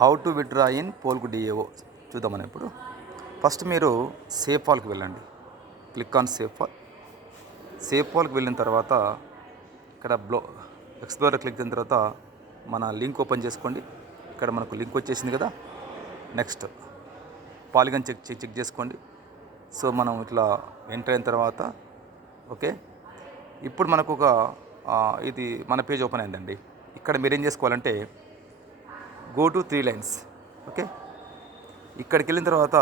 How to withdraw in పోల్కు DAO చూద్దాం మనం ఇప్పుడు. ఫస్ట్ మీరు సేఫ్ వాల్కి వెళ్ళండి. Click on safe wall. Safe వాల్కి వెళ్ళిన తర్వాత ఇక్కడ ఎక్స్ప్లోరర్ క్లిక్ అయిన తర్వాత మన లింక్ ఓపెన్ చేసుకోండి. ఇక్కడ మనకు లింక్ వచ్చేసింది కదా. నెక్స్ట్ పాలిగన్ చెక్ చేసుకోండి. సో మనం ఇట్లా ఎంటర్ అయిన తర్వాత ఓకే, ఇప్పుడు మనకు ఒక ఇది మన పేజ్ ఓపెన్ అయిందండి. ఇక్కడ మీరు ఏం చేసుకోవాలంటే గో టు 3 లైన్స్. ఓకే, ఇక్కడికి వెళ్ళిన తర్వాత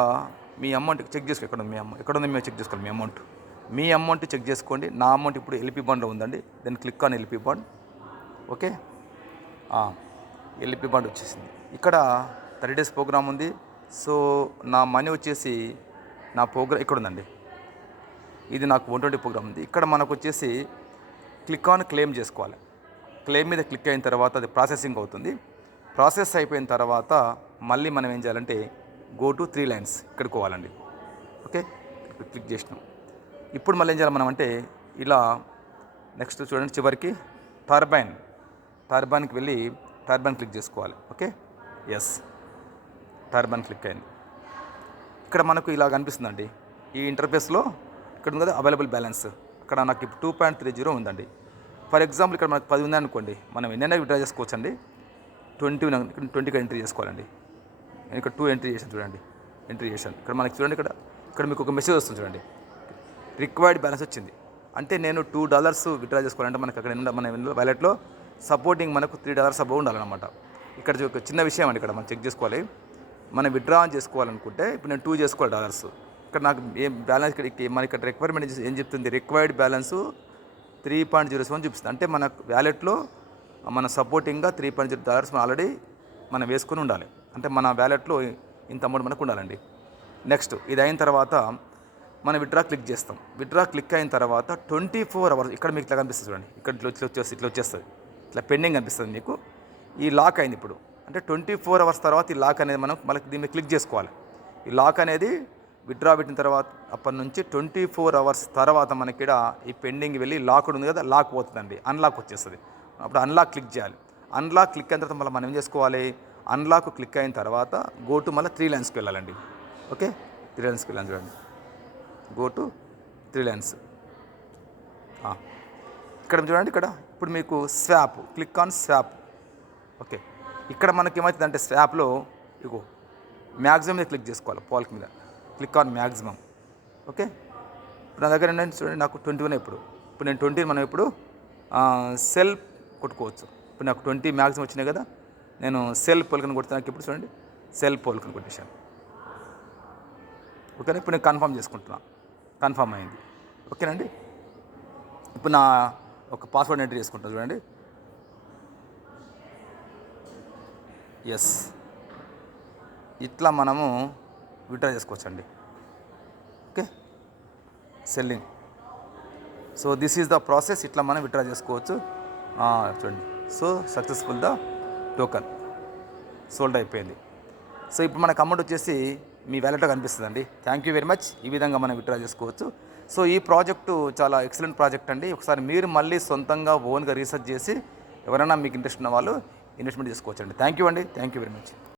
మీ అమౌంట్ చెక్ చేసుకో. ఎక్కడ ఉంది మేము చెక్ చేసుకోవాలి. మీ అమౌంట్ చెక్ చేసుకోండి. నా అమౌంట్ ఇప్పుడు ఎల్పి బాండ్లో ఉందండి. Then click on LP bond. Okay, LP bond వచ్చేసింది. ఇక్కడ 30 days ప్రోగ్రామ్ ఉంది. సో నా మనీ వచ్చేసి నా ప్రోగ్రామ్ ఇక్కడ ఉందండి. ఇది నాకు 120 ప్రోగ్రామ్ ఉంది. ఇక్కడ మనకు వచ్చేసి క్లిక్ ఆన్ క్లెయిమ్ చేసుకోవాలి. క్లెయిమ్ మీద క్లిక్ అయిన తర్వాత అది ప్రాసెసింగ్ అవుతుంది. ప్రాసెస్ అయిపోయిన తర్వాత మళ్ళీ మనం ఏం చేయాలంటే గో టు 3 లైన్స్ ఇక్కడికి పోవాలండి. ఓకే, క్లిక్ చేసినాం. ఇప్పుడు మళ్ళీ ఏం చేయాలి మనం అంటే ఇలా నెక్స్ట్ చూడండి, చివరికి టర్బైన్కి వెళ్ళి టర్బైన్ క్లిక్ చేసుకోవాలి. ఓకే, ఎస్, టర్బైన్ క్లిక్ అయింది. ఇక్కడ మనకు ఇలా కనిపిస్తుందండి. ఈ ఇంటర్ఫేస్లో ఇక్కడ ఉంది కదా అవైలబుల్ బ్యాలెన్స్. అక్కడ నాకు ఇప్పుడు 2.30 ఉందండి. ఫర్ ఎగ్జాంపుల్ ఇక్కడ మనకు 10 ఉందనుకోండి, మనం ఎన్నైనా విత్డ్రా చేసుకోవచ్చండి. 20కి ఎంట్రీ చేసుకోవాలండి. నేను ఇక్కడ 2 ఎంట్రీ చేశాను చూడండి. ఎంట్రీ చేశాను. ఇక్కడ మనకి చూడండి, ఇక్కడ మీకు ఒక మెసేజ్ వస్తుంది చూడండి, రిక్వైర్డ్ బ్యాలెన్స్ వచ్చింది. అంటే నేను $2 విత్డ్రా చేసుకోవాలంటే మనకి అక్కడ మన వ్యాలెట్లో సపోర్టింగ్ మనకు $3 అబౌవ్ ఉండాలన్నమాట. ఇక్కడ ఒక చిన్న విషయం అండి, ఇక్కడ మనం చెక్ చేసుకోవాలి. మనం విత్డ్రా చేసుకోవాలనుకుంటే ఇప్పుడు నేను 2 చేసుకోవాలి $. ఇక్కడ నాకు ఏం బ్యాలెన్స్ మనకి ఇక్కడ రిక్వైర్మెంట్ ఏం చెప్తుంది, రిక్వైర్డ్ బ్యాలెన్స్ 3.07 చూపిస్తుంది. అంటే మన వ్యాలెట్లో మన సపోర్టింగ్గా $3.0 ఆల్రెడీ మనం వేసుకొని ఉండాలి. అంటే మన వ్యాలెట్లో ఇంత అమౌంట్ మనకు ఉండాలండి. నెక్స్ట్ ఇది అయిన తర్వాత మనం విత్డ్రా క్లిక్ చేస్తాం. విత్డ్రా క్లిక్ అయిన తర్వాత 24 hours ఇక్కడ మీకు ఇట్లా కనిపిస్తుంది చూడండి. ఇక్కడ ఇట్లా వచ్చేస్తుంది, ఇట్లా పెండింగ్ అనిపిస్తుంది మీకు. ఈ లాక్ అయింది ఇప్పుడు. అంటే 24 hours తర్వాత ఈ లాక్ అనేది మనకి దీన్ని క్లిక్ చేసుకోవాలి. ఈ లాక్ అనేది విత్డ్రా పెట్టిన తర్వాత అప్పటి నుంచి 24 hours తర్వాత మనకి ఇక్కడ ఈ పెండింగ్ వెళ్ళి లాక్ ఉంది కదా, లాక్ పోతుందండి, అన్లాక్ వచ్చేస్తుంది. అప్పుడు అన్లాక్ క్లిక్ చేయాలి. అన్లాక్ క్లిక్ అయిన తర్వాత మళ్ళీ మనం ఏం చేసుకోవాలి, అన్లాక్ క్లిక్ అయిన తర్వాత గో టు మళ్ళీ 3 లైన్స్కి వెళ్ళాలండి. ఓకే, 3 లైన్స్కి వెళ్ళాను చూడండి. Go to 3 lines. ఇక్కడ చూడండి, ఇక్కడ ఇప్పుడు మీకు swap, click on swap. Okay, ఇక్కడ మనకి ఏమవుతుందంటే స్వాప్లో ఇగో మ్యాక్సిమం మీద క్లిక్ చేసుకోవాలి. పాల్క్ మీద క్లిక్ ఆన్ మ్యాక్సిమం. ఓకే, ఇప్పుడు నా దగ్గర ఏంటంటే చూడండి, నాకు 21 ఇప్పుడు నేను 20 మనం ఇప్పుడు సెల్ కొట్టుకోవచ్చు. ఇప్పుడు నాకు 20 మ్యాక్సిమం వచ్చినాయి కదా, నేను సెల్ పోల్కని కొడితే నాకు ఇప్పుడు చూడండి సెల్ పోల్కని కొట్టేశాను. ఓకేనా, ఇప్పుడు నేను కన్ఫర్మ్ చేసుకుంటున్నా. కన్ఫర్మ్ అయింది. ఓకేనండి, ఇప్పుడు నా ఒక పాస్వర్డ్ ఎంట్రీ చేసుకుంటాను చూడండి. ఎస్, ఇట్లా మనము విత్డ్రా చేసుకోవచ్చండి. Okay, selling. So this is the process. ఇట్లా మనం విత్డ్రా చేసుకోవచ్చు. చూడండి, so successful the token sold అయిపోయింది. సో ఇప్పుడు మనకు అమౌంట్ వచ్చేసి మీ వ్యాలెట్లో కనిపిస్తుందండి. Thank you very much. ఈ విధంగా మనం విత్డ్రా చేసుకోవచ్చు. సో ఈ ప్రాజెక్టు చాలా ఎక్సలెంట్ ప్రాజెక్ట్ అండి. ఒకసారి మీరు మళ్ళీ సొంతంగా ఓన్గా రీసెర్చ్ చేసి ఎవరైనా మీకు ఇంట్రెస్ట్ ఉన్న వాళ్ళు ఇన్వెస్ట్మెంట్ చేసుకోవచ్చండి. థ్యాంక్ యూ అండి. Thank you very much.